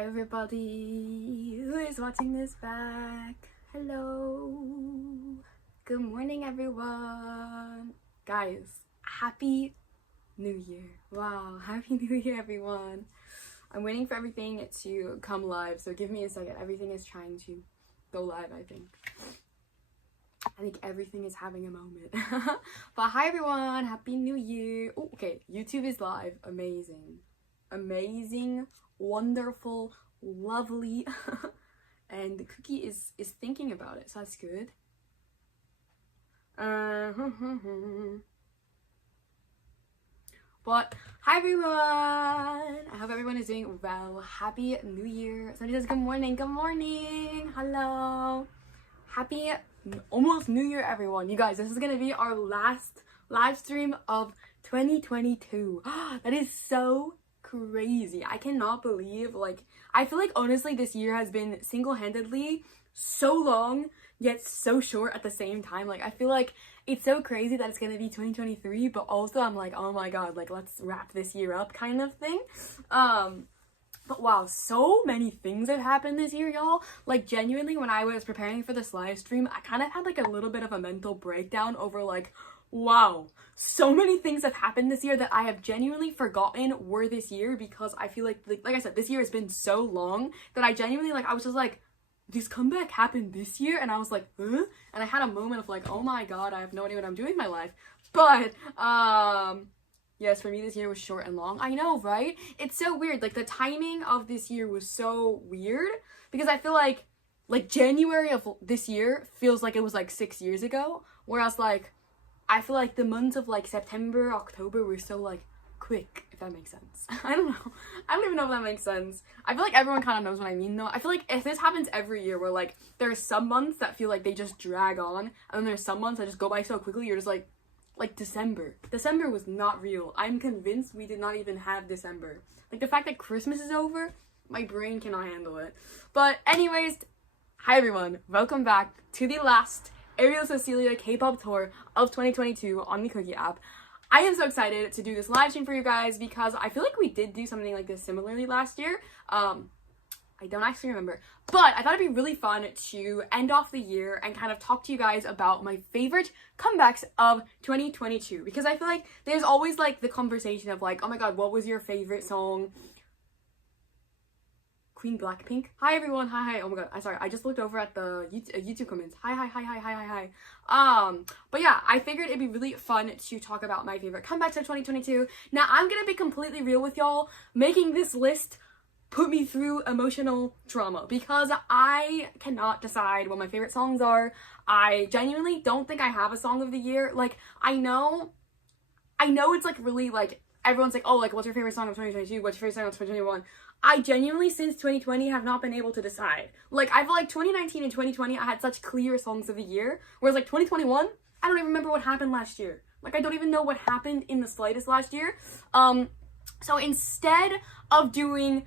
Hi everybody who is watching this back. Hello. Good morning everyone. Guys, happy new year. Wow, happy new year everyone. I'm waiting for everything to come live, so give me a second. Everything is trying to go live, I think everything is having a moment. But hi everyone, happy new year. Oh, okay, YouTube is live. Amazing, wonderful, lovely. And Cookie is thinking about it, so that's good. But hi everyone, I hope everyone is doing well. Happy new year. Somebody says good morning. Hello, happy almost new year everyone. You guys, this is gonna be our last live stream of 2022. That is so crazy. I cannot believe, I feel like honestly this year has been single-handedly so long yet so short at the same time. I feel like it's so crazy that it's gonna be 2023, but also I'm like, oh my god, let's wrap this year up kind of thing. But wow, so many things have happened this year, y'all. Genuinely, when I was preparing for this live stream, I kind of had a little bit of a mental breakdown over wow, so many things have happened this year that I have genuinely forgotten were this year, because I feel like I said, this year has been so long that I genuinely, I was just like, this comeback happened this year? And I was like, huh? And I had a moment of oh my god, I have no idea what I'm doing in my life. But, yes, for me this year was short and long. I know, right? It's so weird. The timing of this year was so weird, because I feel like January of this year feels like it was 6 years ago, whereas I feel like the months of September, October were so quick, if that makes sense. I don't know. I don't even know if that makes sense. I feel like everyone kind of knows what I mean though. I feel like if this happens every year where there are some months that feel like they just drag on, and then there's some months that just go by so quickly, you're just like December. December was not real. I'm convinced we did not even have December. The fact that Christmas is over, my brain cannot handle it. But anyways, hi everyone. Welcome back to the last Ariel Cecilia K-pop tour of 2022 on the Cookie app. I am so excited to do this live stream for you guys, because I feel like we did do something like this similarly last year. I don't actually remember, but I thought it'd be really fun to end off the year and kind of talk to you guys about my favorite comebacks of 2022, because I feel like there's always the conversation of oh my god, what was your favorite song? Queen Blackpink. Hi everyone. Hi. Oh my god. I'm sorry. I just looked over at the YouTube comments. Hi. But yeah, I figured it'd be really fun to talk about my favorite comebacks of 2022. Now, I'm gonna be completely real with y'all. Making this list put me through emotional trauma, because I cannot decide what my favorite songs are. I genuinely don't think I have a song of the year. I know it's really everyone's oh, what's your favorite song of 2022? What's your favorite song of 2021? I genuinely, since 2020, have not been able to decide. I feel like 2019 and 2020, I had such clear songs of the year, whereas 2021, I don't even remember what happened last year. I don't even know what happened in the slightest last year. So instead of doing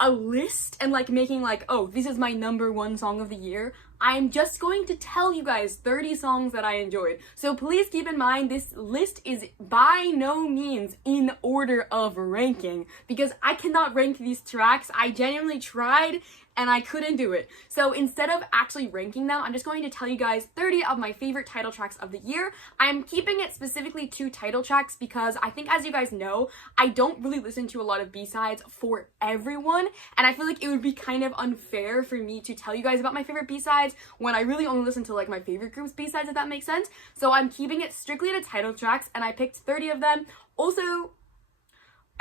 a list and making oh, this is my number one song of the year, I'm just going to tell you guys 30 songs that I enjoyed. So please keep in mind, this list is by no means in order of ranking, because I cannot rank these tracks. I genuinely tried and I couldn't do it. So instead of actually ranking them, I'm just going to tell you guys 30 of my favorite title tracks of the year. I'm keeping it specifically to title tracks because I think, as you guys know, I don't really listen to a lot of B-sides for everyone, and I feel like it would be kind of unfair for me to tell you guys about my favorite B-sides when I really only listen to my favorite group's B-sides, if that makes sense. So I'm keeping it strictly to title tracks, and I picked 30 of them. Also,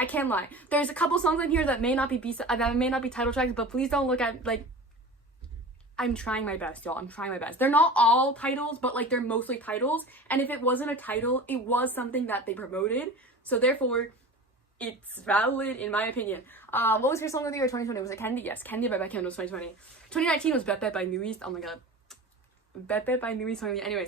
I can't lie, there's a couple songs in here that may not be that may not be title tracks, but please don't look at I'm trying my best, y'all. I'm trying my best. They're not all titles, but they're mostly titles, and if it wasn't a title, it was something that they promoted, so therefore it's valid in my opinion. What was your song of the year 2020? Was it Candy? Yes, Candy by Baekhyun was 2020. 2019 was Bet Bet by New East. Oh my god, Bet Bet by New East. Anyways,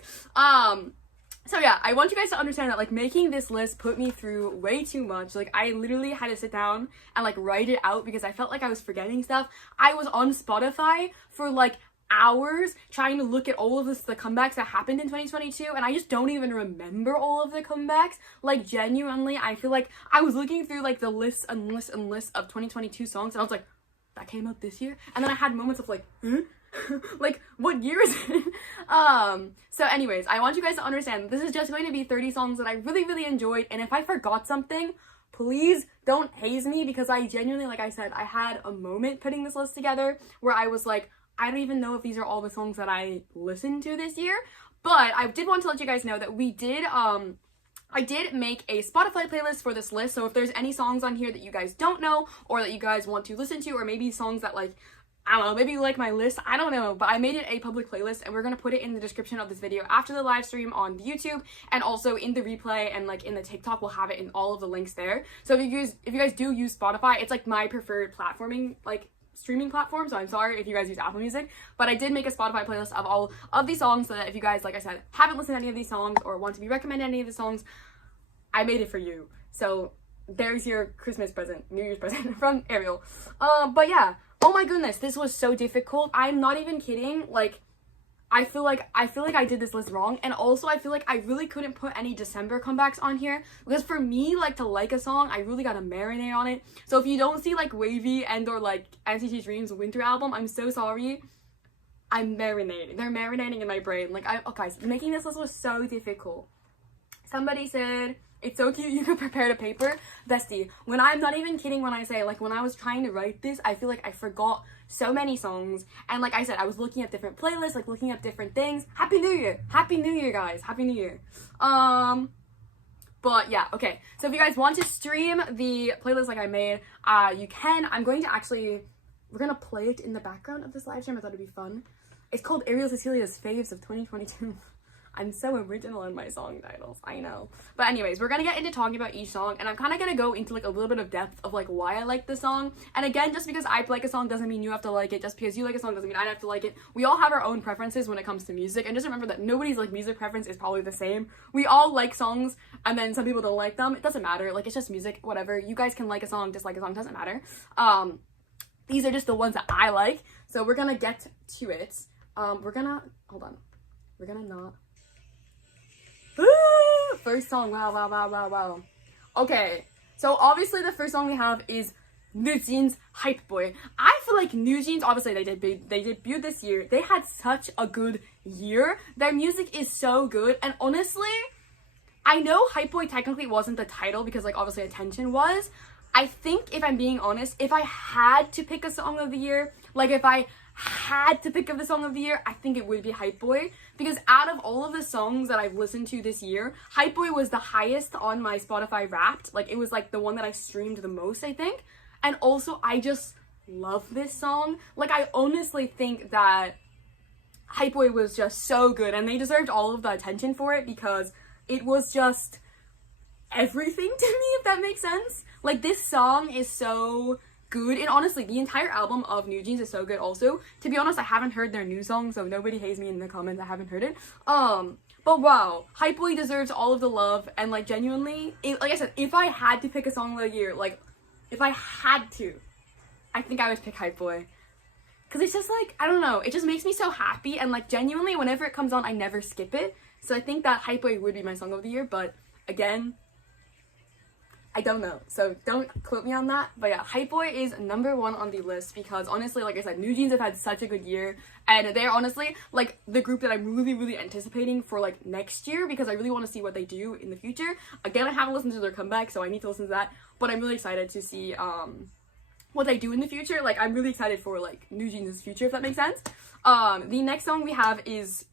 so yeah, I want you guys to understand that making this list put me through way too much. I literally had to sit down and write it out, because I felt like I was forgetting stuff. I was on Spotify for hours trying to look at all of the comebacks that happened in 2022, and I just don't even remember all of the comebacks. Genuinely, I feel like I was looking through the lists and lists and lists of 2022 songs, and I was like, that came out this year? And then I had moments of like, huh? Like, what year is it? So anyways, I want you guys to understand this is just going to be 30 songs that I really, really enjoyed, and if I forgot something, please don't haze me, because I genuinely, like I said, I had a moment putting this list together where I was like, I don't even know if these are all the songs that I listened to this year. But I did want to let you guys know that we did, I did make a Spotify playlist for this list, so if there's any songs on here that you guys don't know, or that you guys want to listen to, or maybe songs that, like, I don't know, maybe you like my list, I don't know, but I made it a public playlist, and we're gonna put it in the description of this video after the live stream on YouTube, and also in the replay, and like in the TikTok, we'll have it in all of the links there. So if you guys do use Spotify, it's like my preferred platforming, like, streaming platform, so I'm sorry if you guys use Apple Music, but I did make a Spotify playlist of all of these songs, so that if you guys, like I said, haven't listened to any of these songs, or want to be recommended any of the songs, I made it for you. So there's your Christmas present, New Year's present from Ariel. But yeah, oh my goodness, this was so difficult. I'm not even kidding. Like, I feel like I did this list wrong, and also I feel like I really couldn't put any December comebacks on here, because for me, like, to like a song, I really gotta marinate on it. So if you don't see like Wavy and or like NCT Dream's winter album, I'm so sorry. I'm marinating. They're marinating in my brain. Like, okay, so making this list was so difficult. Somebody said, it's so cute you could prepare a paper. Bestie, when I'm not even kidding when I say, like, when I was trying to write this, I feel like I forgot so many songs. And like I said, I was looking at different playlists, like looking up different things. Happy New Year! Happy New Year, guys! Happy New Year. But yeah, okay. So if you guys want to stream the playlist like I made, you can. I'm going to actually, we're gonna play it in the background of this live stream. I thought it'd be fun. It's called Ariel Cecilia's Faves of 2022. I'm so original in my song titles, I know. But anyways, we're gonna get into talking about each song, and I'm kind of gonna go into like a little bit of depth of like why I like the song. And again, just because I like a song doesn't mean you have to like it. Just because you like a song doesn't mean I have to like it. We all have our own preferences when it comes to music, and just remember that nobody's like music preference is probably the same. We all like songs, and then some people don't like them. It doesn't matter. Like, it's just music, whatever. You guys can like a song, dislike a song, doesn't matter. These are just the ones that I like. So we're gonna get to it. We're gonna not. First song, wow. Okay, so obviously the first song we have is NewJeans' Hype Boy. I feel like NewJeans, obviously they debuted this year. They had such a good year. Their music is so good, and honestly, I know Hype Boy technically wasn't the title because, like, obviously Attention was. I think, if I'm being honest, if I had to pick a song of the year, like if I had to pick up the song of the year, I think it would be Hype Boy, because out of all of the songs that I've listened to this year, Hype Boy was the highest on my Spotify Wrapped. Like, it was like the one that I streamed the most, I think. And also, I just love this song. Like, I honestly think that Hype Boy was just so good, and they deserved all of the attention for it, because it was just everything to me, if that makes sense. Like, this song is so good, and honestly, the entire album of NewJeans is so good also. To be honest, I haven't heard their new song, so nobody hates me in the comments, I haven't heard it. But wow, Hype Boy deserves all of the love, and like, genuinely, like I said, if I had to pick a song of the year, like, if I had to, I think I would pick Hype Boy. Because it's just like, I don't know, it just makes me so happy, and like, genuinely, whenever it comes on, I never skip it. So I think that Hype Boy would be my song of the year, but again, I don't know, so don't quote me on that. But yeah, Hype Boy is number 1 on the list, because honestly, like I said, NewJeans have had such a good year, and they're honestly like the group that I'm really anticipating for like next year, because I really want to see what they do in the future. Again, I haven't listened to their comeback, so I need to listen to that, but I'm really excited to see what they do in the future. Like, I'm really excited for like NewJeans' future, if that makes sense. The next song we have is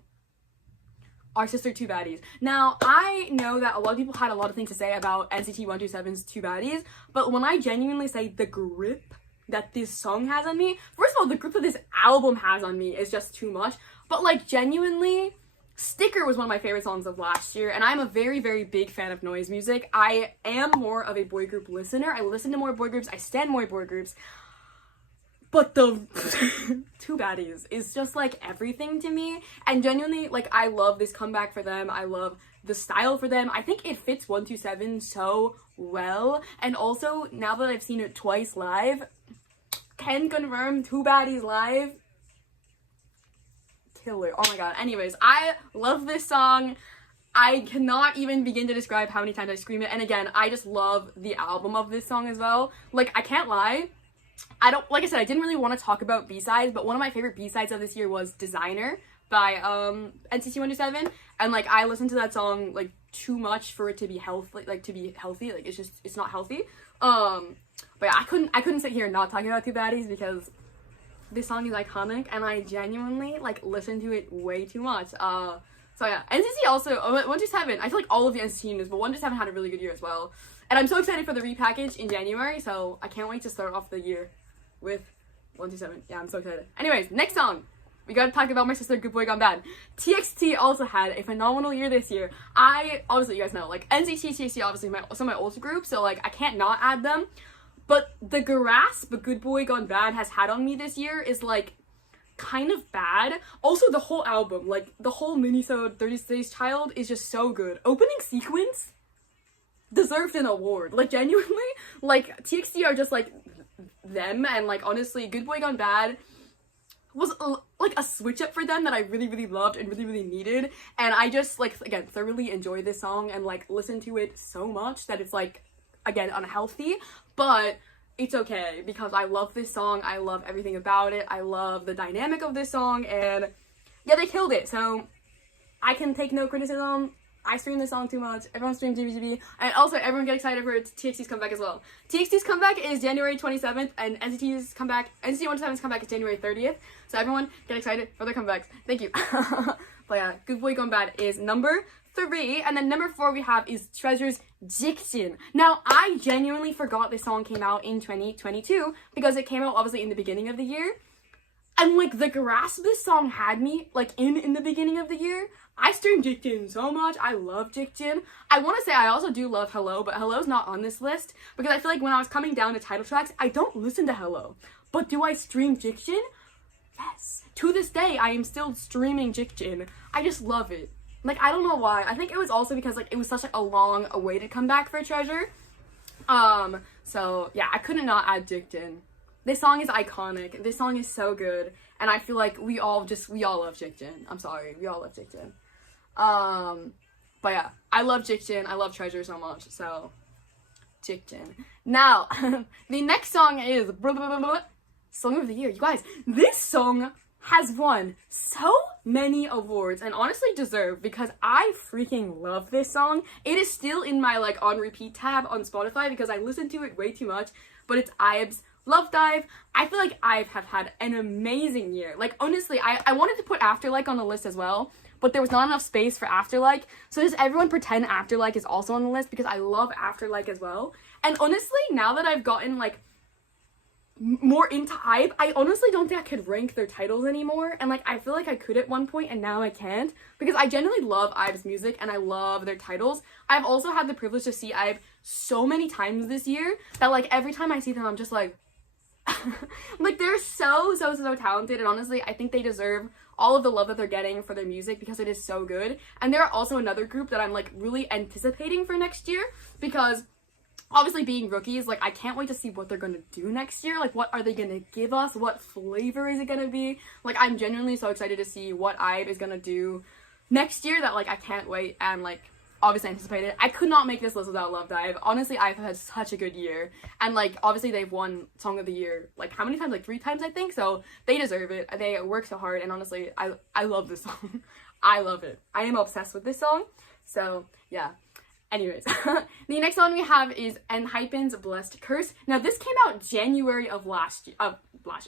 Our Sister 2 Baddies. Now, I know that a lot of people had a lot of things to say about NCT 127's 2 Baddies, but when I genuinely say the grip that this song has on me, first of all, the grip that this album has on me is just too much, but like, genuinely, Sticker was one of my favorite songs of last year, and I'm a very big fan of noise music. I am more of a boy group listener. I listen to more boy groups, I stan more boy groups, but the 2 Baddies is just like everything to me, and genuinely, like, I love this comeback for them. I love the style for them. I think it fits 127 so well, and also, now that I've seen it twice live, can confirm 2 Baddies live, killer. Oh my god. Anyways, I love this song. I cannot even begin to describe how many times I scream it, and again, I just love the album of this song as well. Like, I can't lie, like I said, I didn't really want to talk about B-sides, but one of my favorite B-sides of this year was Designer by NCT 127, and like I listened to that song like too much for it to be healthy, like it's not healthy. But yeah, I couldn't sit here and not talking about Two Baddies because this song is iconic and I genuinely like listen to it way too much. So yeah, NCT also 127. I feel like all of the NCT units, but 127 had a really good year as well. And I'm so excited for the repackage in January, so I can't wait to start off the year with 127. Yeah, I'm so excited. Anyways, next song. We gotta talk about my sister, Good Boy Gone Bad. TXT also had a phenomenal year this year. Obviously, you guys know, like, NCT, TXT, obviously, some of my old groups, so, like, I can't not add them. But the grasp Good Boy Gone Bad has had on me this year is, like, kind of bad. Also, the whole album, like, the whole minisode 30 Days Child is just so good. Opening sequence deserved an award. Like, genuinely, like, TXT are just, like, them, and, like, honestly, Good Boy Gone Bad was like a switch up for them that I really, really loved and really, really needed. And I just, like, again, thoroughly enjoy this song and, like, listen to it so much that it's, like, again, unhealthy, but it's okay because I love this song. I love everything about it. I love the dynamic of this song, and yeah, they killed it. So I can take no criticism. I stream this song too much. Everyone streams GBGB. And also, everyone get excited for TXT's comeback as well. TXT's comeback is January 27th, and NCT 127's comeback is January 30th. So everyone get excited for their comebacks. Thank you. But yeah, Good Boy Gone Bad is number 3, and then number 4 we have is Treasure's Jikjin. Now, I genuinely forgot this song came out in 2022 because it came out obviously in the beginning of the year. And, like, the grasp this song had me, like, in the beginning of the year. I streamed Jikjin so much. I love Jikjin. I want to say I also do love Hello, but Hello's not on this list because I feel like when I was coming down to title tracks, I don't listen to Hello. But do I stream Jikjin? Yes. To this day, I am still streaming Jikjin. I just love it. Like, I don't know why. I think it was also because, like, it was such, like, a long-awaited comeback for Treasure. So, yeah, I couldn't not add Jikjin. This song is iconic. This song is so good. And I feel like we all love Jikjin. I'm sorry. We all love Jikjin. But yeah, I love Jikjin. I love Treasure so much. So, Jikjin. Now, the next song is Song of the Year. You guys, this song has won so many awards and honestly deserved because I freaking love this song. It is still in my, like, on repeat tab on Spotify because I listen to it way too much. But it's IVE's Love Dive. I feel like IVE have had an amazing year. Like, honestly, I wanted to put Afterlike on the list as well, but there was not enough space for Afterlike. So just everyone pretend Afterlike is also on the list because I love Afterlike as well. And honestly, now that I've gotten, like, more into IVE, I honestly don't think I could rank their titles anymore. And, like, I feel like I could at one point and now I can't because I genuinely love IVE's music and I love their titles. I've also had the privilege to see IVE so many times this year that, like, every time I see them, I'm just like, like, they're so talented, and honestly, I think they deserve all of the love that they're getting for their music because it is so good. And they're also another group that I'm, like, really anticipating for next year because obviously being rookies, like, I can't wait to see what they're gonna do next year. Like, what are they gonna give us? What flavor is it gonna be? Like, I'm genuinely so excited to see what IVE is gonna do next year that, like, I can't wait and, like, obviously anticipated. I could not make this list without Love Dive. Honestly, IVE had such a good year. And, like, obviously they've won Song of the Year, like, how many times? Like, 3 times, I think. So they deserve it. They work so hard. And honestly, I love this song. I love it. I am obsessed with this song. So, yeah. Anyways, the next one we have is ENHYPEN's Blessed Curse. Now, this came out January of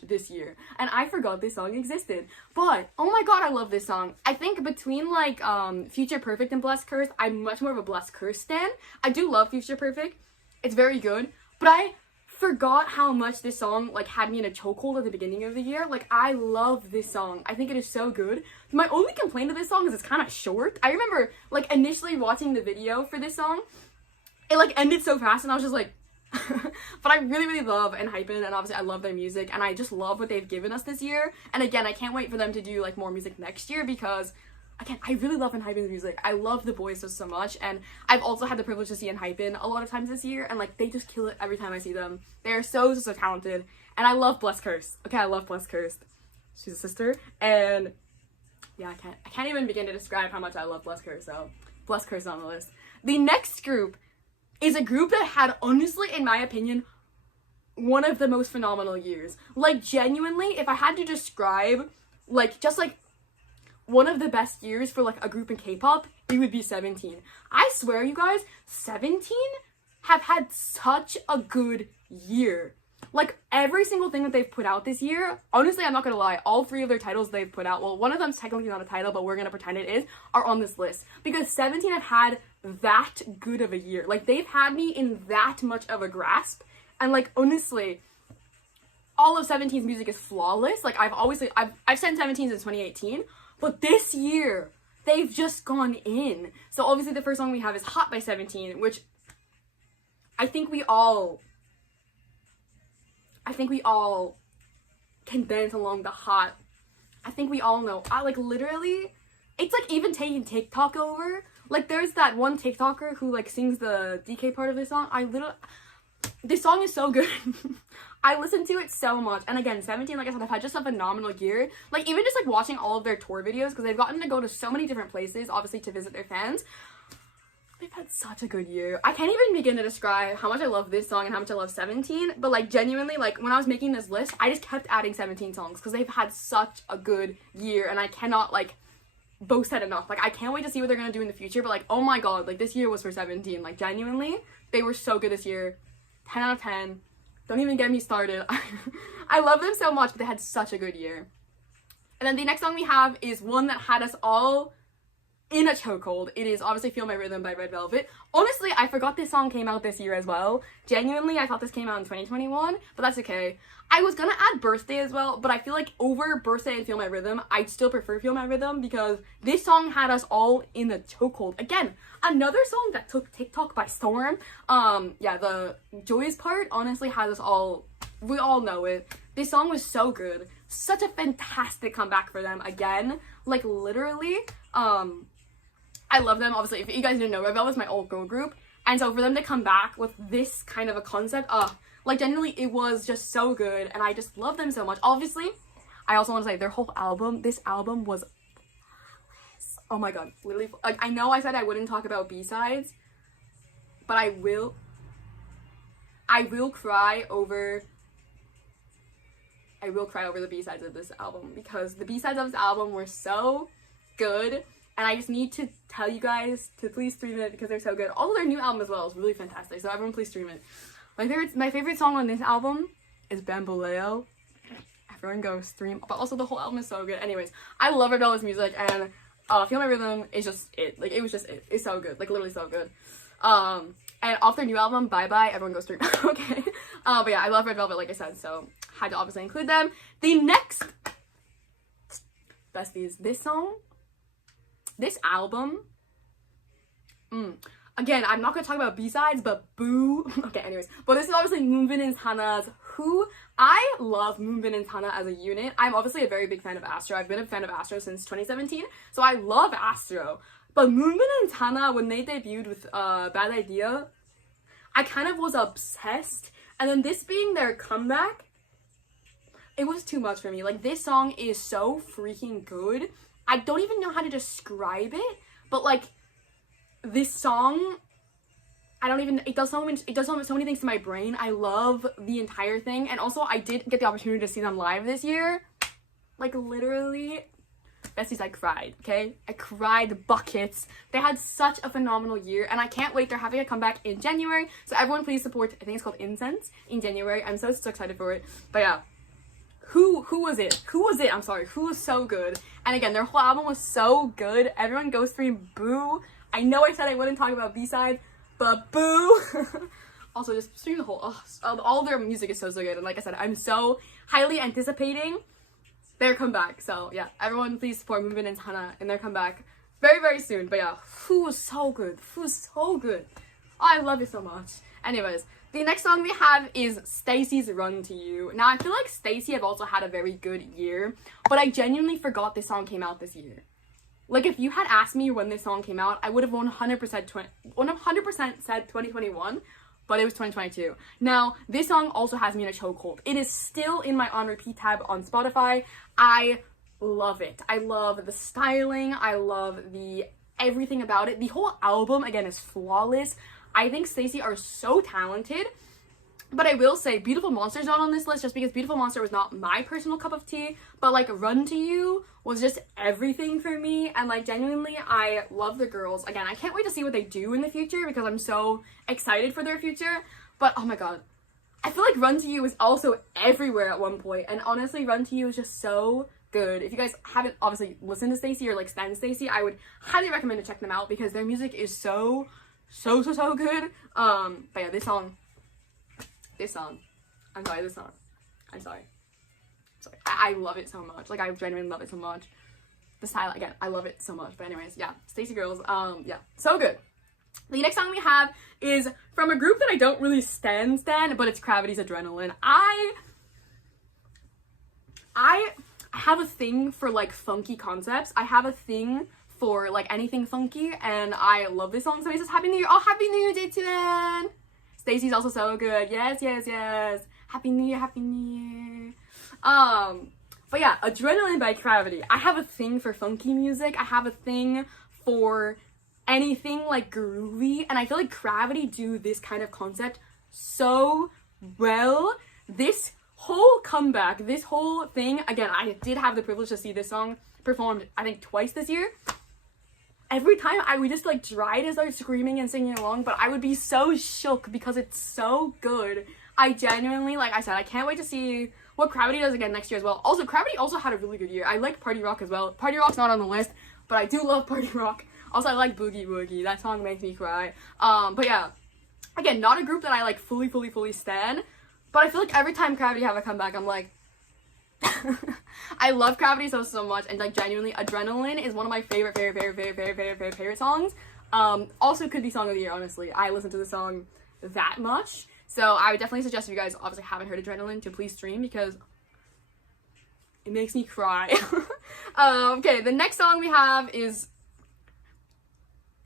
this year, and I forgot this song existed. But, oh my god, I love this song. I think between, like, Future Perfect and Blessed Curse, I'm much more of a Blessed Curse stan. I do love Future Perfect. It's very good, but I forgot how much this song, like, had me in a chokehold at the beginning of the year. Like, I love this song. I think it is so good. My only complaint of this song is it's kind of short. I remember, like, initially watching the video for this song, it, like, ended so fast, and I was just like, but I really, really love ENHYPEN, and obviously I love their music, and I just love what they've given us this year. And again, I can't wait for them to do, like, more music next year because, again, I really love ENHYPEN's music. I love the boys so much, and I've also had the privilege to see ENHYPEN a lot of times this year, and, like, they just kill it every time I see them. They are so talented, and I love Blessed Curse. Okay, I love Blessed Curse. She's a sister, and yeah, I can't even begin to describe how much I love Blessed Curse, so Blessed Curse is on the list. The next group is a group that had, honestly, in my opinion, one of the most phenomenal years. Like, genuinely, if I had to describe, like, just, like, one of the best years for, like, a group in K-pop, it would be 17. I swear, you guys, 17 have had such a good year. Like, every single thing that they've put out this year, honestly, I'm not gonna lie, all 3 of their titles they've put out, well, one of them's technically not a title, but we're gonna pretend it is, are on this list. Because 17 have had that good of a year. Like, they've had me in that much of a grasp. And, like, honestly, all of 17's music is flawless. Like, I've sent 17 since 2018, but this year, they've just gone in. So, obviously, the first song we have is Hot by 17, which I think we all can dance along the Hot. I think we all know. Like, literally, it's, like, even taking TikTok over. Like, there's that one TikToker who, like, sings the DK part of this song. This song is so good. I listen to it so much. And again, 17, like I said, I've had just a phenomenal year. Like, even just, like, watching all of their tour videos, because they've gotten to go to so many different places, obviously, to visit their fans. They've had such a good year. I can't even begin to describe how much I love this song and how much I love 17. But, like, genuinely, like, when I was making this list, I just kept adding 17 songs, because they've had such a good year. And I cannot, like, boast that enough. Like, I can't wait to see what they're gonna do in the future. But, like, oh my god, like, this year was for 17. Like, genuinely, they were so good this year. 10 out of 10. Don't even get me started. I love them so much, but they had such a good year. And then the next song we have is one that had us all in a chokehold. It is obviously Feel My Rhythm by Red Velvet. Honestly, I forgot this song came out this year as well. Genuinely, I thought this came out in 2021, but that's okay. I was gonna add Birthday as well, but I feel like over Birthday and Feel My Rhythm, I'd still prefer Feel My Rhythm because this song had us all in the chokehold. Again, another song that took TikTok by storm. Yeah, the Joy's part honestly has us all, we all know it. This song was so good. Such a fantastic comeback for them again. Like, literally, I love them. Obviously, if you guys didn't know, Red Velvet was my old girl group. And so for them to come back with this kind of a concept, like, genuinely, it was just so good. And I just love them so much. Obviously, I also want to say their whole album, this album was, oh my god, literally, like, I know I said I wouldn't talk about B-sides, but I will cry over the B-sides of this album, because the B-sides of this album were so good, and I just need to tell you guys to please stream it because they're so good. All of their new album as well is really fantastic, so everyone please stream it. My favorite song on this album is Bambooleo. Everyone go stream, but also the whole album is so good. Anyways, I love Red Velvet's music, and Feel My Rhythm is just it. Like, it was just it. It's so good, like, literally so good. And off their new album, Bye Bye, everyone go stream. Okay. But yeah, I love Red Velvet, like I said, so had to obviously include them. The next besties, this album, again, I'm not gonna talk about B-sides, but boo. Okay, anyways, but this is obviously Moonbin and Tana's Who. I love Moonbin and Tana as a unit. I'm obviously a very big fan of Astro. I've been a fan of Astro since 2017, so I love Astro. But Moonbin and Tana, when they debuted with Bad Idea, I kind of was obsessed. And then this being their comeback, it was too much for me. Like, this song is so freaking good. I don't even know how to describe it, but, like, this song, it does so many things to my brain. I love the entire thing. And also, I did get the opportunity to see them live this year. Like, literally, besties, I cried, okay? I cried buckets. They had such a phenomenal year, and I can't wait. They're having a comeback in January, so everyone please support, I think it's called Incense, in January. I'm so excited for it. But yeah, who was it? I'm sorry, who was so good? And again, their whole album was so good. Everyone go stream Boo. I know I said I wouldn't talk about B-side, but boo. Also, just stream the whole, all their music is so good. And like I said, I'm so highly anticipating their comeback. So yeah, everyone please support Moonbin and Tana in their comeback very, very soon. But yeah, Who was so good. Oh, I love it so much. Anyways, the next song we have is Stacey's Run to You. Now, I feel like Stacey have also had a very good year, but I genuinely forgot this song came out this year. Like, if you had asked me when this song came out, I would have 100% said 2021, but it was 2022. Now, this song also has me in a chokehold. It is still in my on repeat tab on Spotify. I love it. I love the styling. I love everything about it. The whole album, again, is flawless. I think Stacey are so talented. But I will say Beautiful Monster's not on this list just because Beautiful Monster was not my personal cup of tea, but like Run to You was just everything for me, and like genuinely I love the girls. Again, I can't wait to see what they do in the future because I'm so excited for their future. But oh my god, I feel like Run to You was also everywhere at one point, and honestly Run to You is just so good. If you guys haven't obviously listened to Stacey or like stan Stacey, I would highly recommend to check them out because their music is so good. But yeah, this song, I love it so much. Like I genuinely love it so much. The style, again, I love it so much. But anyways, yeah, Stacey girls, yeah, so good. The next song we have is from a group that I don't really stan, but it's Gravity's Adrenaline. I have a thing for like funky concepts. I have a thing for like anything funky, and I love this song. So it says Happy New Year. Oh, Happy New Year, Day2N. Stacey's also so good. Yes. Happy New Year, Happy New Year. But yeah, Adrenaline by Gravity. I have a thing for funky music. I have a thing for anything like groovy, and I feel like Gravity do this kind of concept so well. This whole comeback, this whole thing, again, I did have the privilege to see this song performed, I think, twice this year. Every time I would just like try to start screaming and singing along, but I would be so shook because it's so good. I genuinely, like I said, I can't wait to see what Gravity does again next year as well. Also, Gravity also had a really good year. I like Party Rock as well. Party Rock's not on the list, but I do love Party Rock. Also, I like Boogie Woogie. That song makes me cry. But yeah, again, not a group that I like fully stan, but I feel like every time Gravity have a comeback, I'm like, I love Gravity so much, and like genuinely, Adrenaline is one of my favorite songs. Also could be song of the year, honestly. I listen to the song that much, so I would definitely suggest if you guys obviously haven't heard Adrenaline to please stream because it makes me cry. Okay, the next song we have is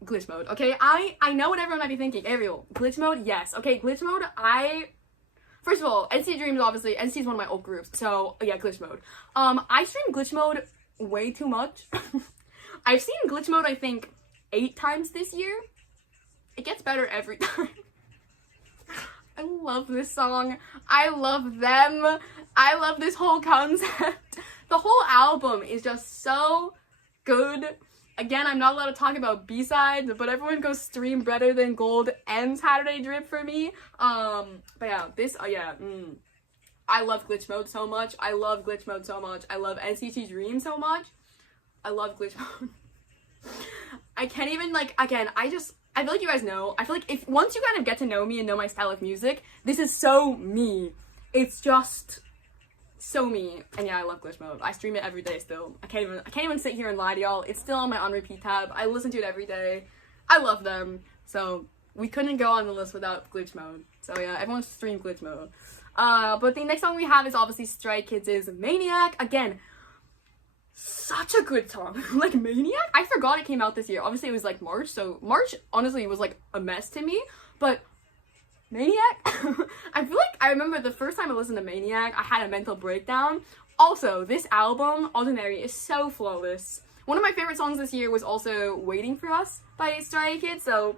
Glitch Mode. Okay, I know what everyone might be thinking. Ariel, Glitch Mode? Yes. Okay, Glitch Mode, first of all, NCT Dreams, obviously, NCT is one of my old groups, so yeah, Glitch Mode. I stream Glitch Mode way too much. I've seen Glitch Mode, I think, 8 times this year. It gets better every time. I love this song. I love them. I love this whole concept. The whole album is just so good. Again, I'm not allowed to talk about B-sides, but everyone go stream Better Than Gold and Saturday Drip for me. But yeah, this, I love Glitch Mode so much. I love Glitch Mode so much. I love NCT Dream so much. I love Glitch Mode. I can't even, like, again, I feel like you guys know. I feel like if, once you kind of get to know me and know my style of music, this is so me. It's just so me. And yeah, I love Glitch Mode. I stream it every day still. I can't even sit here and lie to y'all. It's still on my on repeat tab. I listen to it every day. I love them. So we couldn't go on the list without Glitch Mode. So yeah, everyone stream Glitch Mode. But the next song we have is obviously Stray Kids' Maniac. Again, such a good song. Like, Maniac? I forgot it came out this year. Obviously it was like March, so March honestly was like a mess to me, but Maniac? I feel like I remember the first time I listened to Maniac, I had a mental breakdown. Also, this album, Ordinary, is so flawless. One of my favorite songs this year was also Waiting for Us by Stray Kids, so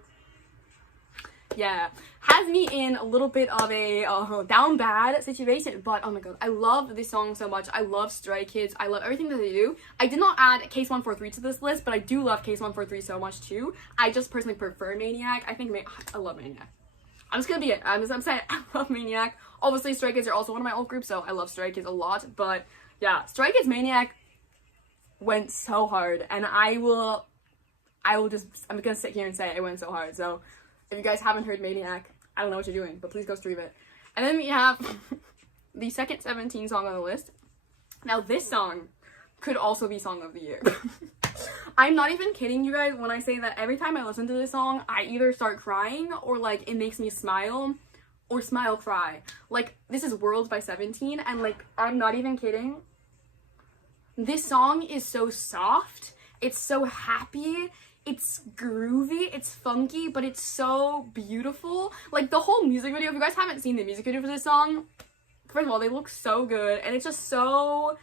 yeah, has me in a little bit of a down bad situation, but oh my god, I love this song so much. I love Stray Kids. I love everything that they do. I did not add Case 143 to this list, but I do love Case 143 so much too. I just personally prefer Maniac. I love Maniac. I'm just gonna be it. I'm saying I love Maniac. Obviously, Stray Kids are also one of my old groups, so I love Stray Kids a lot, but yeah, Stray Kids Maniac went so hard, and I'm gonna sit here and say it went so hard, so if you guys haven't heard Maniac, I don't know what you're doing, but please go stream it. And then we have the second 17 song on the list. Now, this song could also be Song of the Year. I'm not even kidding you guys when I say that every time I listen to this song, I either start crying or, like, it makes me smile or smile cry. Like, this is Worlds by 17, and, like, I'm not even kidding. This song is so soft. It's so happy. It's groovy, it's funky, but it's so beautiful. Like, the whole music video, if you guys haven't seen the music video for this song, first of all, they look so good, and it's just so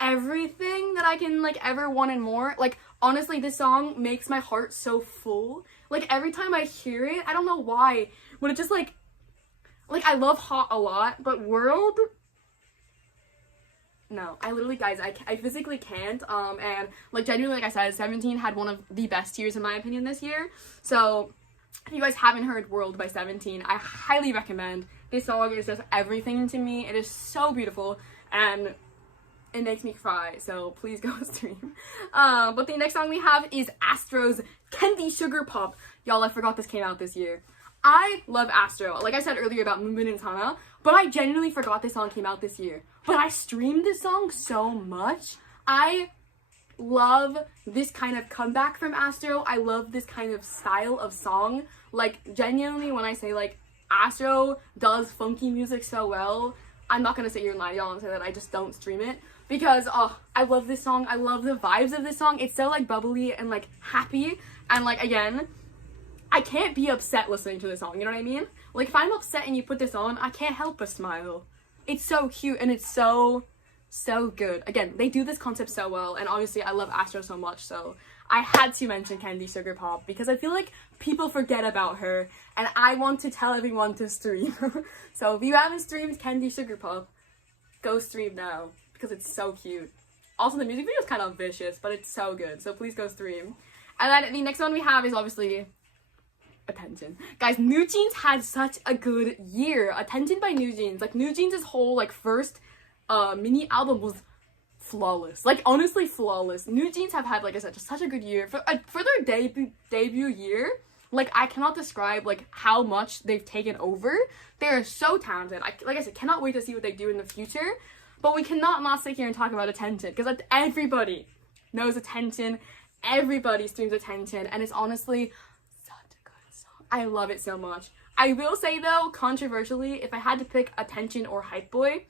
everything that I can, like, ever want and more. Like, honestly, this song makes my heart so full. Like, every time I hear it, I don't know why, but it just, like, Like, I love Hot a lot, but World, no. I literally, guys, I physically can't. And, like, genuinely, like I said, 17 had one of the best years, in my opinion, this year. So, if you guys haven't heard World by 17, I highly recommend. This song is just everything to me. It is so beautiful, and it makes me cry, so please go stream. But the next song we have is Astro's Candy Sugar Pop. Y'all, I forgot this came out this year. I love Astro. Like I said earlier about Moonbin and Tana, but I genuinely forgot this song came out this year. But I streamed this song so much. I love this kind of comeback from Astro. I love this kind of style of song. Like, genuinely, when I say, like, Astro does funky music so well, I'm not gonna sit here and lie to y'all and say that I just don't stream it. Because, oh, I love this song. I love the vibes of this song. It's so, like, bubbly and, like, happy. And, like, again, I can't be upset listening to this song. You know what I mean? Like, if I'm upset and you put this on, I can't help but smile. It's so cute and it's so good. Again, they do this concept so well. And, obviously, I love Astro so much. So, I had to mention Candy Sugar Pop because I feel like people forget about her. And I want to tell everyone to stream. So, if you haven't streamed Candy Sugar Pop, go stream now. Because it's so cute. Also, the music video is kind of vicious, but it's so good. So please go stream. And then the next one we have is obviously Attention. Guys, New Jeans had such a good year. Attention by New Jeans. Like, New Jeans' whole, like, first mini album was flawless. Like, honestly, flawless. New Jeans have had, like I said, just such a good year. For their debut year, like, I cannot describe, like, how much they've taken over. They are so talented. Like I said, cannot wait to see what they do in the future. But we cannot not sit here and talk about Attention, because everybody knows Attention, everybody streams Attention, and it's honestly such a good song. I love it so much. I will say, though, controversially, if I had to pick Attention or Hype Boy,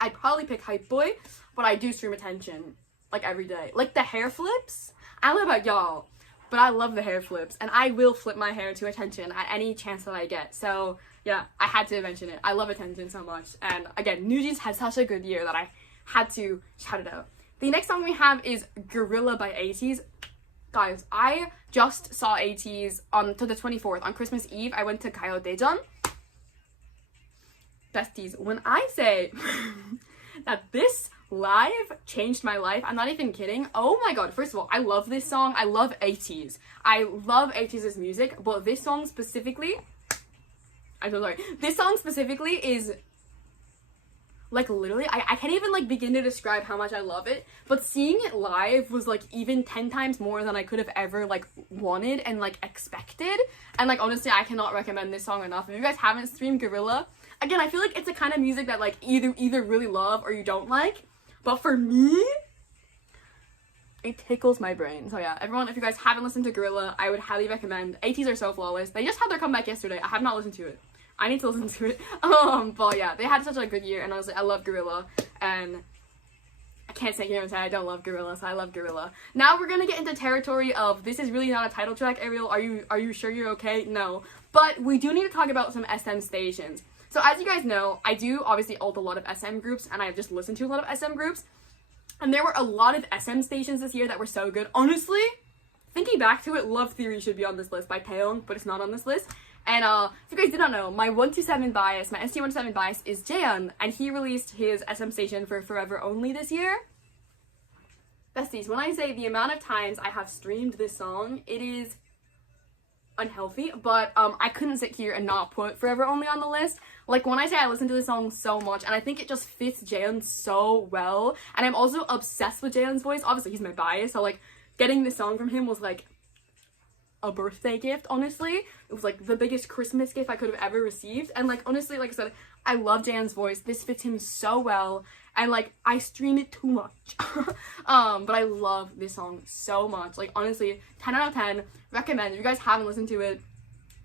I'd probably pick Hype Boy, but I do stream Attention, like, every day. Like, the hair flips, I don't know about y'all, but I love the hair flips, and I will flip my hair to Attention at any chance that I get, so yeah, I had to mention it. I love Attention so much. And again, New Jeans had such a good year that I had to shout it out. The next song we have is Gorilla by ATEEZ. Guys, I just saw ATEEZ on to the 24th. On Christmas Eve, I went to Gyeodaejeon. Besties, when I say that this live changed my life, I'm not even kidding. Oh my god, first of all, I love this song. I love ATEEZ. I love ATEEZ's music, but this song specifically, I'm so sorry. This song specifically is, like, literally, I can't even, like, begin to describe how much I love it, but seeing it live was, like, even 10 times more than I could have ever, like, wanted and, like, expected, and, like, honestly, I cannot recommend this song enough. If you guys haven't streamed Gorilla, again, I feel like it's a kind of music that, like, either really love or you don't like, but for me, it tickles my brain. So yeah, everyone, if you guys haven't listened to Gorilla, I would highly recommend. ATEEZ are so flawless. They just had their comeback yesterday. I have not listened to it. I need to listen to it. But yeah, they had such a good year, and honestly, I love Gorilla, and I can't sit here and say I don't love Gorilla, so I love Gorilla. Now we're gonna get into territory of, this is really not a title track, Ariel. Are you sure you're okay? No. But we do need to talk about some SM stations. So as you guys know, I do obviously ult a lot of SM groups, and I just listened to a lot of SM groups, and there were a lot of SM stations this year that were so good. Honestly, thinking back to it, Love Theory should be on this list by Taeyong, but it's not on this list. And if you guys did not know, my 127 bias, my ST 127 bias is Jaehyun, and he released his SM station for Forever Only this year. Besties, when I say the amount of times I have streamed this song, it is unhealthy, but I couldn't sit here and not put Forever Only on the list. Like, when I say I listen to this song so much, and I think it just fits Jaehyun so well, and I'm also obsessed with Jaehyun's voice. Obviously, he's my bias, so, like, getting this song from him was, like, a birthday gift, honestly. It was, like, the biggest Christmas gift I could have ever received, and, like, honestly, like I said, I love Jaehyun's voice. This fits him so well, and, like, I stream it too much. But I love this song so much. Like, honestly, 10 out of 10, recommend. If you guys haven't listened to it,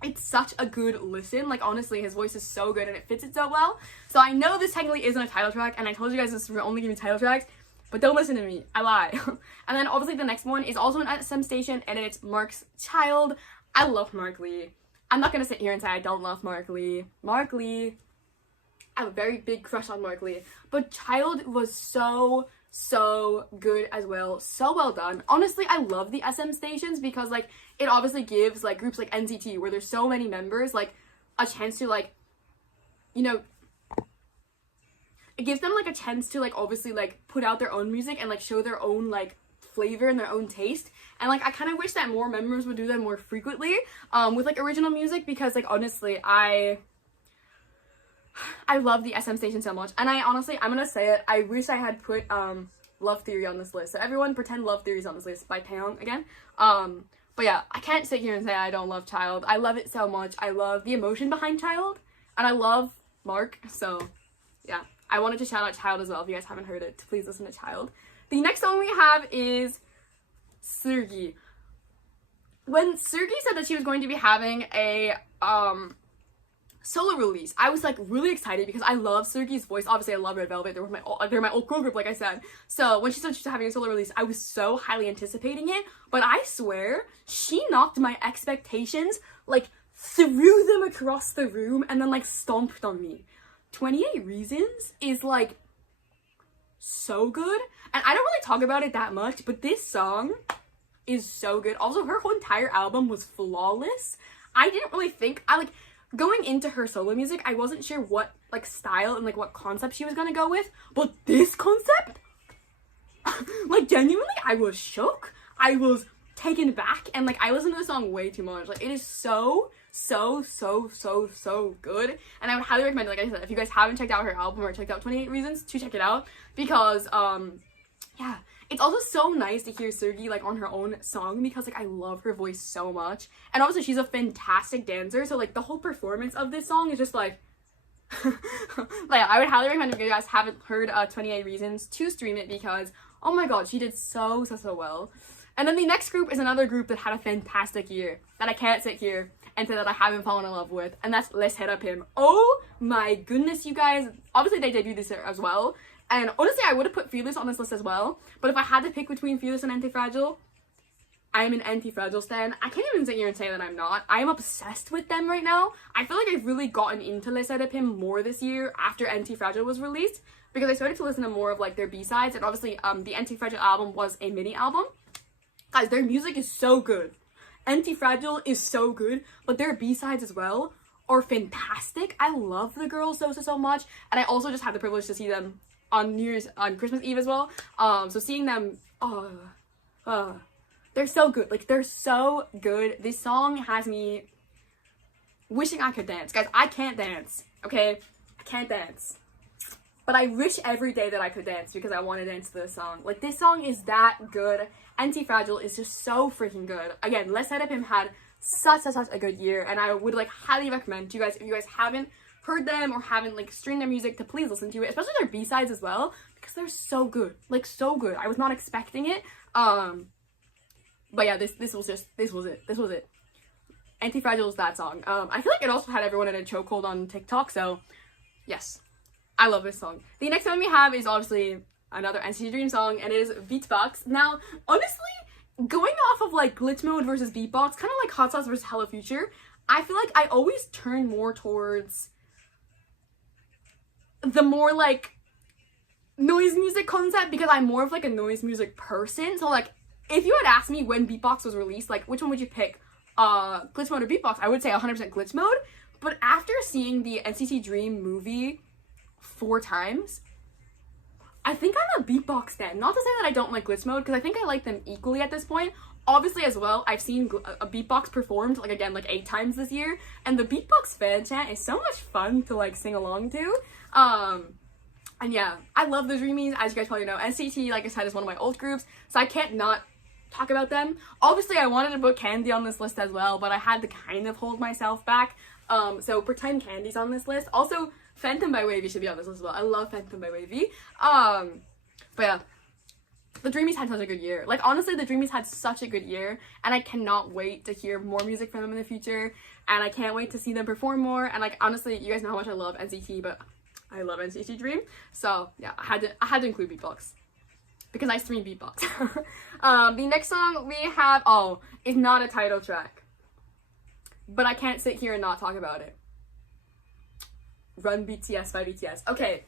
it's such a good listen. Like, honestly, his voice is so good, and it fits it so well. So I know this technically isn't a title track, and I told you guys this would only give me title tracks, but don't listen to me, I lie. And then obviously the next one is also an SM station, and it's Mark's Child. I love Mark Lee. I'm not gonna sit here and say I don't love Mark Lee. Mark Lee, I have a very big crush on Mark Lee. But Child was so good as well. So well done. Honestly, I love the SM stations because, like, it obviously gives, like, groups like NCT, where there's so many members, like, a chance to, like, you know, it gives them like a chance to like obviously like put out their own music and like show their own like flavor and their own taste. And like I kind of wish that more members would do that more frequently with like original music, because like honestly I love the SM station so much. And I honestly, I'm gonna say it, I wish I had put Love Theory on this list. So everyone pretend Love Theory is on this list by Taeyong again. But yeah, I can't sit here and say I don't love Child. I love it so much. I love the emotion behind Child, and I love Mark. So yeah, I wanted to shout out Child as well. If you guys haven't heard it, please listen to Child. The next song we have is Seulgi. When Seulgi said that she was going to be having a solo release, I was like really excited because I love Seulgi's voice. Obviously I love Red Velvet, they're my old girl group, like I said. So when she said she was having a solo release, I was so highly anticipating it, but I swear she knocked my expectations, like threw them across the room and then like stomped on me. 28 Reasons is like so good, and I don't really talk about it that much, but this song is so good. Also, her whole entire album was flawless. I didn't really think, going into her solo music, I wasn't sure what like style and like what concept she was gonna go with, but this concept, like genuinely, I was shook. I was taken back, and like I listened to the song way too much. Like it is so good, and I would highly recommend it. Like I said, if you guys haven't checked out her album or checked out 28 Reasons, to check it out, because yeah, it's also so nice to hear Seulgi like on her own song, because like I love her voice so much, and also she's a fantastic dancer, so like the whole performance of this song is just like like I would highly recommend, if you guys haven't heard 28 Reasons, to stream it, because oh my god, she did so well. And then the next group is another group that had a fantastic year that I can't sit here and say that I haven't fallen in love with, and that's Let's Head Up Him. Oh my goodness, you guys. Obviously they debuted this year as well, and honestly I would have put Fearless on this list as well, but if I had to pick between Fearless and Anti-Fragile, I am an Anti-Fragile stan. I can't even sit here and say that I'm not. I am obsessed with them right now. I feel like I've really gotten into Let's Head Up Him more this year after Anti-Fragile was released, because I started to listen to more of like their B-sides, and obviously the Anti-Fragile album was a mini album. Guys, their music is so good. Anti-Fragile is so good, but their B-sides as well are fantastic. I love the girls so much, and I also just had the privilege to see them on Christmas Eve as well. So seeing them, they're so good. Like, they're so good. This song has me wishing I could dance. Guys, I can't dance, okay? I can't dance. But I wish every day that I could dance, because I want to dance to this song. Like, this song is that good. Anti-Fragile is just so freaking good. Again, Let's Head Up Him had such a good year, and I would like highly recommend to you guys, if you guys haven't heard them or haven't like streamed their music, to please listen to it, especially their B-sides as well, because they're so good. Like, so good. I was not expecting it. But yeah, this was it. Anti-Fragile is that song. I feel like it also had everyone in a chokehold on TikTok, so yes. I love this song. The next one we have is obviously another NCT Dream song, and it is Beatbox. Now, honestly, going off of like glitch mode versus beatbox, kind of like Hot Sauce versus Hello Future, I feel like I always turn more towards the more like noise music concept, because I'm more of like a noise music person. So like, if you had asked me when beatbox was released, like which one would you pick, glitch mode or beatbox, I would say 100% glitch mode. But after seeing the NCT Dream movie 4 times, I think I'm a beatbox fan. Not to say that I don't like glitch mode, because I think I like them equally at this point. Obviously as well, I've seen a beatbox performed like again like 8 times this year, and the beatbox fan chant is so much fun to like sing along to. And yeah, I love the Dreamies. As you guys probably know, NCT, like I said, is one of my old groups, so I can't not talk about them. Obviously I wanted to put Candy on this list as well, but I had to kind of hold myself back. So pretend Candy's on this list. Also, Phantom by Wavy should be on this list as well. I love Phantom by Wavy. But yeah, the Dreamies had such a good year. Like, honestly, the Dreamies had such a good year, and I cannot wait to hear more music from them in the future, and I can't wait to see them perform more. And like, honestly, you guys know how much I love NCT, but I love NCT Dream. So yeah, I had to include beatbox, because I stream beatbox. The next song we have, is not a title track, but I can't sit here and not talk about it. Run BTS by BTS. Okay,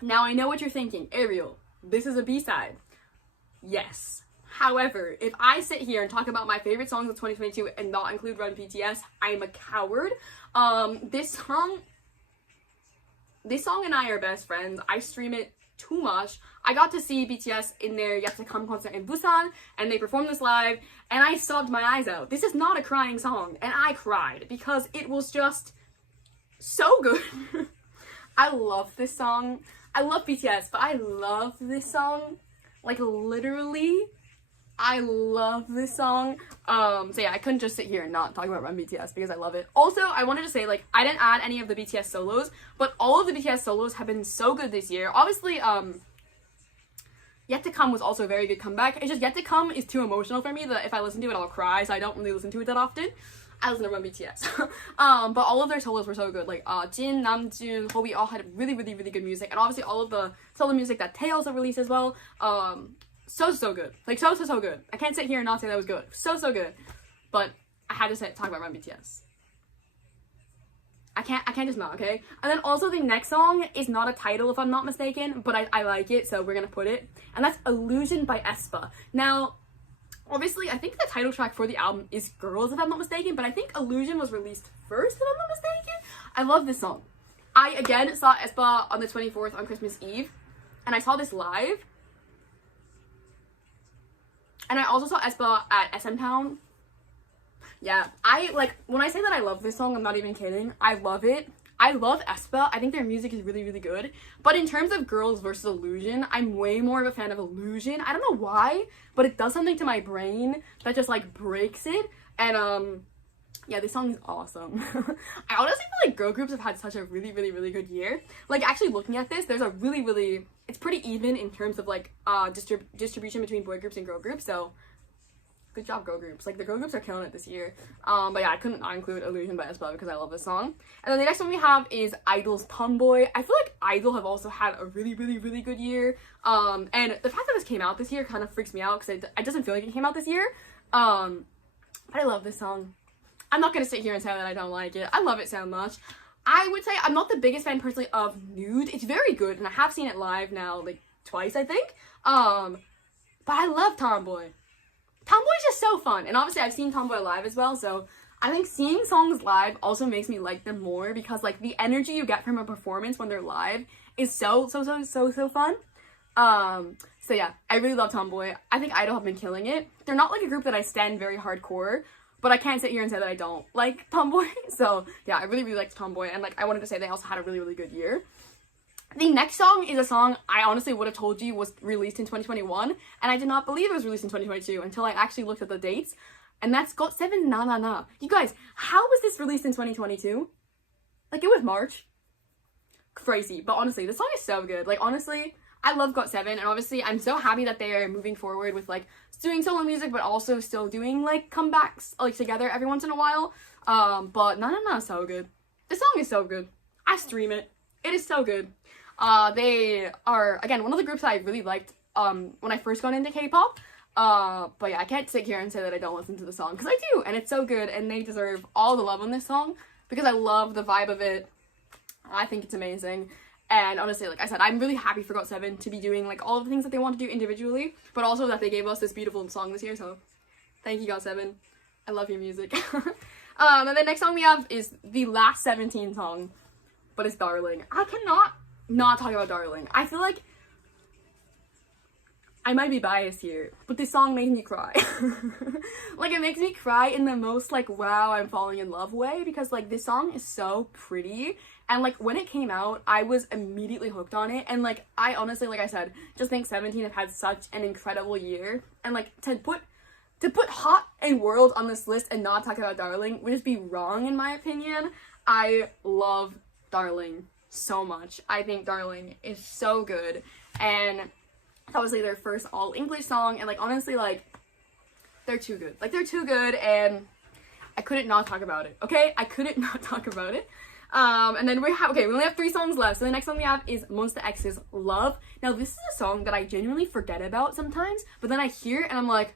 now I know what you're thinking. Ariel, this is a B-side. Yes. However, if I sit here and talk about my favorite songs of 2022 and not include Run BTS, I am a coward. This song this song and I are best friends. I stream it too much. I got to see BTS in their Yet to Come concert in Busan, and they performed this live, and I sobbed my eyes out. This is not a crying song, and I cried because it was just so good. I love this song. I love BTS, but I love this song. Like, literally, I love this song. So yeah, I couldn't just sit here and not talk about Run BTS because I love it. Also, I wanted to say, like, I didn't add any of the BTS solos, but all of the BTS solos have been so good this year. Obviously, Yet to Come was also a very good comeback. It's just Yet to Come is too emotional for me that if I listen to it, I'll cry, so I don't really listen to it that often. I listen to Run BTS. But all of their solos were so good. Like, Jin, Namjoon, Hobi all had really, really, really good music. And obviously all of the solo music that Tae also released as well. So good. Like, so good. I can't sit here and not say that was good. So good. But I had to talk about Run BTS. I can't just not, okay? And then also the next song is not a title if I'm not mistaken, but I like it, so we're gonna put it. And that's Illusion by aespa. Now, obviously, I think the title track for the album is Girls if I'm not mistaken, but I think Illusion was released first if I'm not mistaken. I love this song. I again saw aespa on the 24th on Christmas Eve, and I saw this live. And I also saw aespa at SM Town. Yeah, when I say that I love this song, I'm not even kidding. I love it. I love aespa. I think their music is really, really good. But in terms of Girls versus Illusion, I'm way more of a fan of Illusion. I don't know why, but it does something to my brain that just, like, breaks it. And, yeah, this song is awesome. I honestly feel like girl groups have had such a really, really, really good year. Like, actually looking at this, there's a really, really, it's pretty even in terms of, like, distribution between boy groups and girl groups, so good job, girl groups. Like, the girl groups are killing it this year. But yeah, I couldn't not include Illusion by aespa because I love this song. And then the next one we have is Idol's Tomboy. I feel like Idol have also had a really, really, really good year. And the fact that this came out this year kind of freaks me out because it doesn't feel like it came out this year. But I love this song. I'm not gonna sit here and say that I don't like it. I love it so much. I would say I'm not the biggest fan personally of Nude. It's very good, and I have seen it live now, like, twice, I think. But I love Tomboy. Tomboy is just so fun, and obviously I've seen Tomboy live as well, so I think seeing songs live also makes me like them more because, like, the energy you get from a performance when they're live is so fun. So yeah, I really love Tomboy. I think Idol have been killing it. They're not like a group that I stand very hardcore, but I can't sit here and say that I don't like Tomboy. So yeah, I really, really liked Tomboy, and, like, I wanted to say they also had a really, really good year. The next song is a song I honestly would have told you was released in 2021, and I did not believe it was released in 2022 until I actually looked at the dates, and that's GOT7 Na Na Na. You guys, how was this released in 2022? Like, it was March. Crazy. But honestly, this song is so good. Like, honestly, I love GOT7, and obviously I'm so happy that they are moving forward with, like, doing solo music, but also still doing, like, comebacks, like, together every once in a while. But Na Na Na is so good. This song is so good. I stream it. It is so good. They are, again, one of the groups that I really liked when I first got into K-pop. But yeah, I can't sit here and say that I don't listen to the song, because I do, and it's so good, and they deserve all the love on this song, because I love the vibe of it. I think it's amazing, and honestly, like I said, I'm really happy for GOT7 to be doing, like, all of the things that they want to do individually, but also that they gave us this beautiful song this year, so thank you, GOT7. I love your music. And the next song we have is the last 17 song, but it's Darling. I cannot not talk about Darling. I feel like I might be biased here, but this song made me cry. Like, it makes me cry in the most, like, wow, I'm falling in love way, because, like, this song is so pretty, and, like, when it came out, I was immediately hooked on it, and, like, I honestly, like I said, just think 17 have had such an incredible year, and, like, to put Hot and World on this list and not talk about Darling would just be wrong, in my opinion. I love Darling so much. I think Darling is so good, and obviously their first all English song, and, like, honestly, like, they're too good. Like, they're too good, and I couldn't not talk about it, okay? I couldn't not talk about it. And then we only have 3 songs left, so the next song we have is Monsta X's Love. Now, this is a song that I genuinely forget about sometimes, but then I hear it, and I'm like,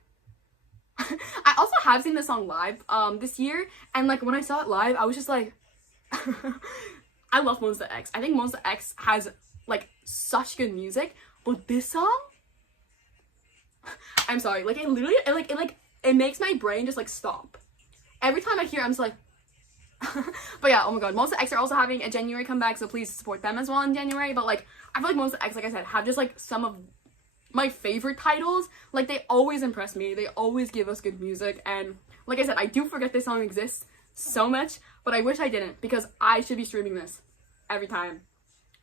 I also have seen this song live, this year, and, like, when I saw it live, I was just like, I love Monsta X. I think Monsta X has, like, such good music, but this song, I'm sorry, like, it literally, it makes my brain just, like, stop. Every time I hear it, I'm just like, But yeah, oh my god, Monsta X are also having a January comeback, so please support them as well in January. But like, I feel like Monsta X, like I said, have just like some of my favorite titles. Like, they always impress me. They always give us good music, and like I said, I do forget this song exists so much, but I wish I didn't, because I should be streaming this every time.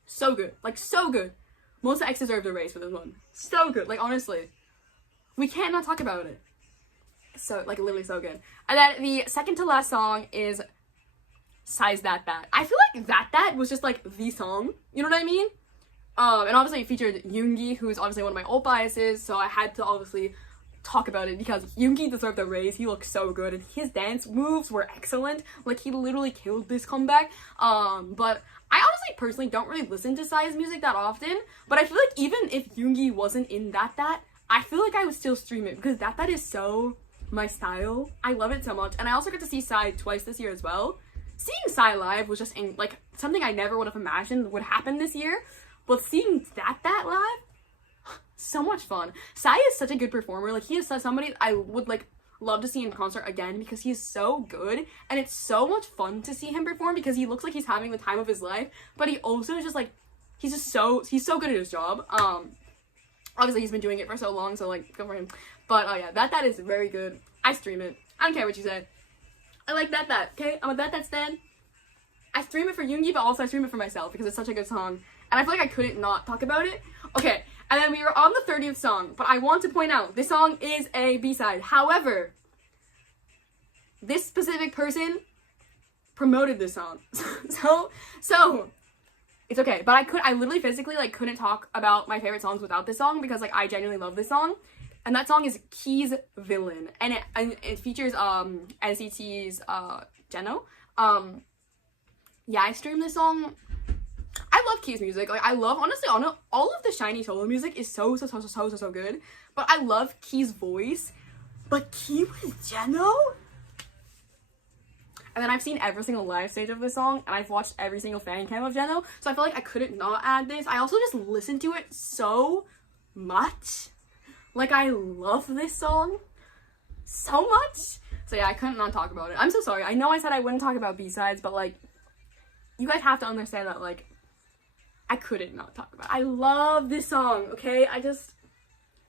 So good, like so good. Monsta X deserved a raise for this one. So good, like honestly, we can't not talk about it. So like literally so good. And then the second to last song is Psy's That That. I feel like That was just like the song, you know what I mean? And obviously it featured Yoongi, who is obviously one of my old biases, so I had to obviously talk about it because Yoongi deserved a raise. He looked so good, and his dance moves were excellent. Like, he literally killed this comeback. But I honestly personally don't really listen to Psy's music that often, but I feel like even if Yoongi wasn't in That, I feel like I would still stream it, because That is so my style. I love it so much. And I also got to see Psy twice this year as well. Seeing Psy live was just like something I never would have imagined would happen this year, but seeing That live, so much fun. Psy is such a good performer. Like, he is somebody I would like love to see in concert again, because he's so good, and it's so much fun to see him perform, because he looks like he's having the time of his life, but he also is just like, he's so good at his job. Obviously he's been doing it for so long, so like, good for him. But oh yeah, That is very good. I stream it. I don't care what you say. I like That, okay? I'm a That stan. I stream it for Yoongi, but also I stream it for myself, because it's such a good song, and I feel like I couldn't not talk about it. Okay, and then we were on the 30th song, but I want to point out, this song is a B-side. However, this specific person promoted this song. so it's okay, but I literally physically like couldn't talk about my favorite songs without this song, because like I genuinely love this song. And that song is Key's Villain, and it features NCT's Jeno. Yeah, I streamed this song. I love Key's music. Like, I love, honestly, all of the SHINee solo music is so good. But I love Key's voice. But Key with Jeno? And then I've seen every single live stage of this song, and I've watched every single fan cam of Jeno, so I feel like I couldn't not add this. I also just listened to it so much. Like, I love this song so much. So yeah, I couldn't not talk about it. I'm so sorry. I know I said I wouldn't talk about B-sides, but like, you guys have to understand that, like, I couldn't not talk about it. I love this song, okay?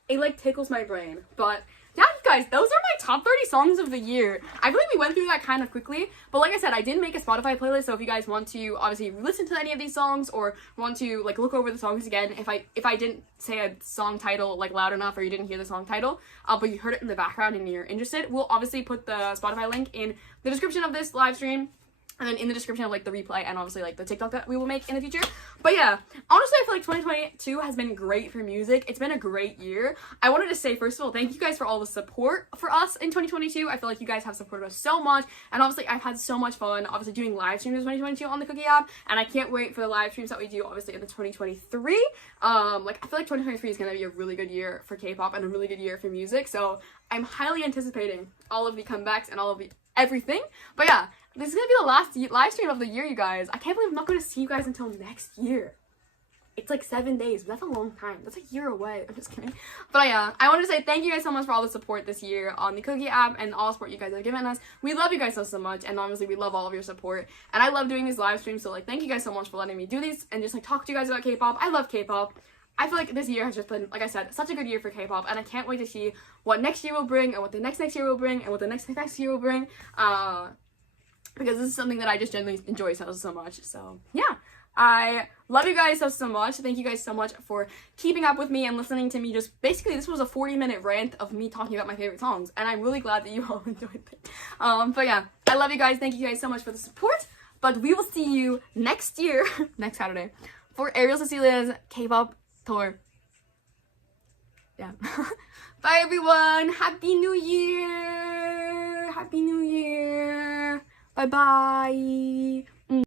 It like tickles my brain. But yeah, you guys, those are my top 30 songs of the year. I feel like we went through that kind of quickly, but like I said, I did make a Spotify playlist, so if you guys want to obviously listen to any of these songs or want to like look over the songs again, if I didn't say a song title like loud enough, or you didn't hear the song title, but you heard it in the background and you're interested, we'll obviously put the Spotify link in the description of this live stream, and then in the description of like the replay, and obviously like the TikTok that we will make in the future. But yeah, honestly, I feel like 2022 has been great for music. It's been a great year. I wanted to say, first of all, thank you guys for all the support for us in 2022. I feel like you guys have supported us so much, and obviously I've had so much fun obviously doing live streams in 2022 on the Cookie app, and I can't wait for the live streams that we do obviously in the 2023. Like, I feel like 2023 is gonna be a really good year for K-pop and a really good year for music, so I'm highly anticipating all of the comebacks and all of the everything. But yeah, this is gonna be the last live stream of the year, you guys. I can't believe I'm not gonna see you guys until next year. It's like 7 days, but that's a long time. That's a year away. I'm just kidding. But yeah, I want to say thank you guys so much for all the support this year on the Cookie app and all the support you guys have given us. We love you guys so much, and obviously we love all of your support. And I love doing these live streams, so like, thank you guys so much for letting me do these and just like talk to you guys about K-pop. I love K-pop. I feel like this year has just been, like I said, such a good year for K-pop, and I can't wait to see what next year will bring, and what the next year will bring, and what the next year will bring, because this is something that I just genuinely enjoy so much. So yeah, I love you guys so much. Thank you guys so much for keeping up with me and listening to me. Just basically, this was a 40-minute rant of me talking about my favorite songs, and I'm really glad that you all enjoyed it. But yeah, I love you guys. Thank you guys so much for the support, but we will see you next year, next Saturday, for Ariel Cecilia's K-pop tour. Yeah. Bye everyone. Happy New Year. Happy New Year. Bye bye.